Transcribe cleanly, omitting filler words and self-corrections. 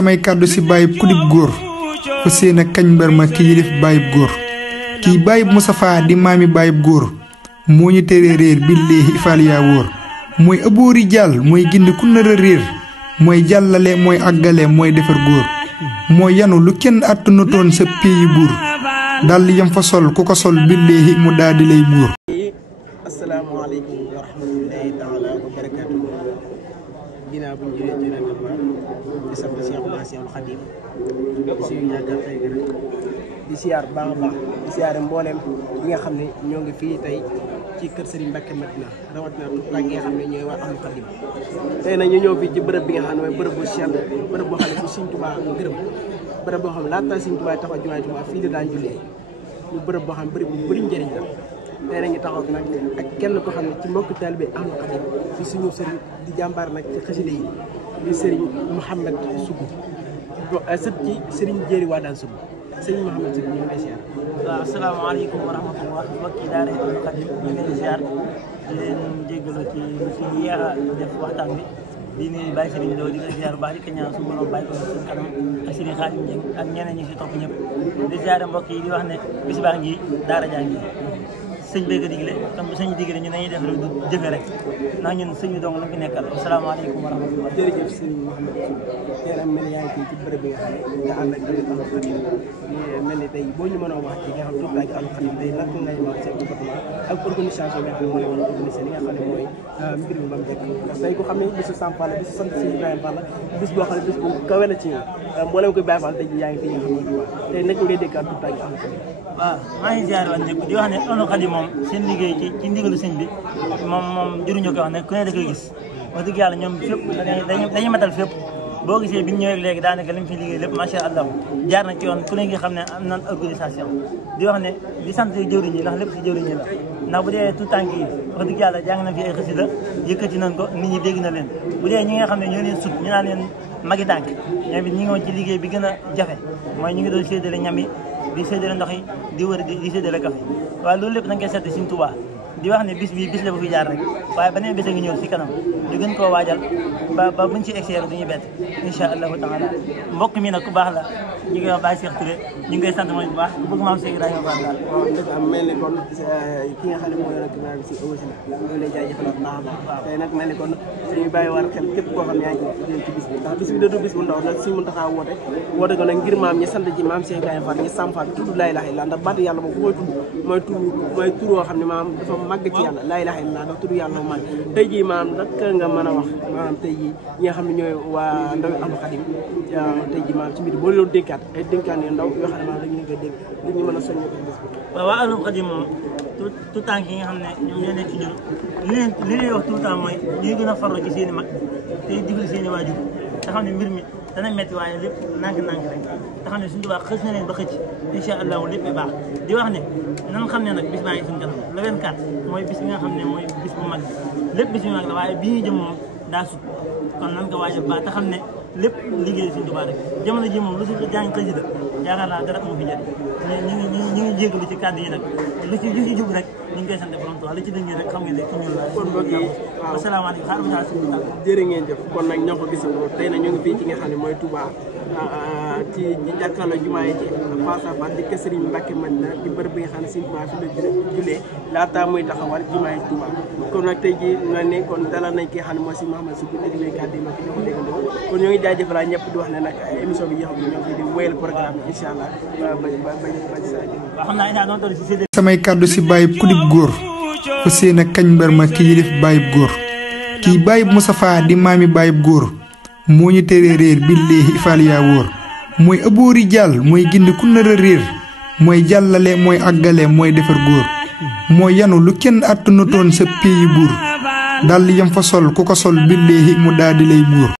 samay kàddu si bàyyib ku dib góor fa seen a kañ mbër ma ki yilif bàyyib góor kii bàyyib Moustapha di maami bàyyib góor moo ñu tere réer billaahi faal yaa wóor mooy ëbboori jàll mooy gindi ku nar a réer mooy jàllale mooy àggale mooy defar góor mooy yanu lu kenn attunutoon sa péyi buur dal yam fa sol ku ko sol billaahi mu daal di lay buur. asalaamaaleykum wa rahmatullahi taala wa barakaatu. ginnaaw bu ñu jëlee ci ren di sant Cheikhuna Cheikhul Khadim di suñu yaakaar tey rek di siyaar baax a baax di siyaare mbooleem ñi nga xam ne ñoo ngi fii tey ci kër Serigne Mbacké Madina rawatina tuutlaay gi nga xam ne ñooy waa Ahlu Khadim tey nag ñu ñëw fii ci bërëb bi nga xam ne mooy bërëb bu sell bërëb boo xam ne bu Serigne Touba gërëm bërëb boo xam ne laata Serigne Touba taxaw jumaay Touba fii la daan jullee ñu bërëb boo xam ne bërëb bu bëri njëriñ la. tey nañu taxaw nag ak kenn ko xam ne ci mbokk taalibe Ahlu Khadim ci suñu sëriñ di jàmbaar nag ci xasida yi di sëriñ Mouhamed Sougou sët ci sëriñ Jéeri Wadane Sougou sëriñ Mouhamed Sougou ñu ngi lay ziar. waaw asalaamaaleykum wa rahmatullah mbokki daara Ahlu Khadim ñu ngi leen ziar di leen jégalu ci fi yéex a def waxtaan bi di nuyu Baye Serigne Lo di ko ziar bu baax di ko ñaan suñu borom bàyyi ko suñu kanam ak Serigne Khadim Dieng ak ñeneen ñi si topp ñëpp di ziar mbokk yi di wax ne bis baa ngi daara jaa ngi sëñ bi nga digle comme bu sëñ digle ñu dañuy def rek du jëfe rek ndax ñun sëñ bi dong lañ fi nekkal asalaamaaleykum wa rahmatulah. jërëjëf sëñ Mouhamed tey nag mel ni yaa ngi fii ci bërëb bi nga xam ne nga ànd ak tamit Ahlu Khadim mel ni tey boo ñu mën a wax ci nga xam ne tuutlaay Ahlu Khadim tey naka ngay wax seen comportement ak organisation bi nga xam ne moo leen organisé li nga xam ne mooy mbir mi ba mu fekk ndax tey ko xam ne bisu Sam Fall bisu sant si Ibrahima Fall bis boo xam ne bis bu kawe la ci ñoom mboolem koy Baye Fall tey yaa ngi fii nga xam ne tey naka ngay dégg tuutlaay Ahlu Khadim. waaw maa ngi ziar woon ñëpp di wax ne Ahlu Khadim moom seen liggéey ci ndigalu sëñ bi moom jëruñu ko wax ne ku ne da koy gis wax dëgg yàlla ñoom fépp dañuy matal fépp boo gisee bi ñu ñëwee léegi daanaka li mu fi liggéey lépp macha allah jaar na ci yoon ku ne nga xam ne am na organisation di wax ne di sant jëwriñ yi ndax lépp si jëwriñ yi la ndax bu dee tout tànk yi wax dëgg yàlla jàng nañ fi ay xasida yëkkati nañ ko nit ñi dégg na leen bu dee ñi nga xam ne ñoo leen sut ñu naan leen magi tànk ñoom it ñi ngi woon ci liggéey bi gën a jafe mooy ñu ngi doon séddale ñam yi di séddale ndox yi di wër di séddale café waaye loolu lépp da nga koy seet Sëriñ Tuubaa di wax ne bis bii bis la bu fi jaar rek waaye beneen bis a ngi ñëw si kanam ñu gën koo waajal ba buñ ci egg duñuy bett incha allahu taala mbokk mi nag ku baax la ñu ngi wax Baye Cheikh Touré ñu ngi koy sant mooy bu baax ku bëgg maam Cheikh Ibrahima Fall daal. waaw dëgg am mel ni kon ki nga xam ne mooy yonent bi si aussi la ñu lay jaajëfalaat baax a baax tey nag mel ni kon suñuy bàyyi war xel képp koo xam ne yaa ngi ci bis bi ndax bis bi da du bis bu ndaw nag suñu mën taxaa woote ko nag ngir maam ñi sant ci maam Cheikh Ibrahima Fall ñi Sam Fall tudd laa ilaaha illa ndax baatu yàlla moom ku koy tudd mooy tur woo xam ne maam dafa màgg ci yàlla laa ilaaha illa ndax tudd yàlla man tey jii maam naka nga mën a wax maanaam tey jii ñi nga xam ne ñooy waa ndaw Ahlu Khadim tey jii maam ci mbir boo leen dénkaat ay dénkaan yu ndaw yoo xam ne maam dañu leen koy dégg li ñu mën a soññee ko bis bi. waaw waa Ahlu Khadim moom tout temps yi nga xam ne ñoom ñoo nekk ci ñun li leen wax tout le temps mooy ñuy gën a farlu ci seen i mag tey digal seen i waajur te xam ne mbir mi dana metti waaye lépp nànk-nànk rek te xam ne suñu tubaab xës na leen ba xëcc incha allahu lépp baax di wax ne nan xam ne nag bis baa ngi suñu kanam le 24 mooy bis bi nga xam ne mooy bis bu mag lépp bis bu mag la waaye bii ñu jëm moom daa sut kon nan ko waajal baax te xam ne lépp liggéey suñu tubaab rek jamono ji moom lu si jàng xasida yaakaar naa dara amu fi jëriñ ñu ngi jégalu ci kàddu yi nag lu ci jub rek ñu ngi koy sant borom Tuubaa lu ci dëngee rek xam nga ne ci ñun la. kon mbokk yi waaw asalaamaaleykum xaaral ma jërë ngeen jëf kon nag ñoo ko gisandoo tey nag ñu ngi fii ci nga xam ne mooy Touba ci jàkkaarloo jumaa yi ci face à face di kër Serigne Mbacké Madina di bërëb bi nga xam ne Serigne Touba fi la jullee laata muy taxawal jumaa yi Touba kon nag tey jii na ne kon dalal nañ ki nga xam ne mooy si Mouhamed Sougou dégg kàddu yi ma ko ñoo ko déggandoo kon ñoo ngi jaajëfal ñëpp di wax ne nag émission bi yoo xam ne ñoo fi di wéyal programme bi incha allah samay kàddu si bàyyib ku dib góor fa seen a kañ mbër ma ki yilif bàyyib góor kii bàyyib Moustapha di maami bàyyib góor moo ñu tere réer billaahi faal yaa wóor mooy ëbboori jàll mooy gindi ku nar a réer mooy jàllale mooy àggale mooy defar góor mooy yanu lu kenn attunutoon sa péyi buur dal yam fa sol ku ko sol billaahi mu daal di lay buur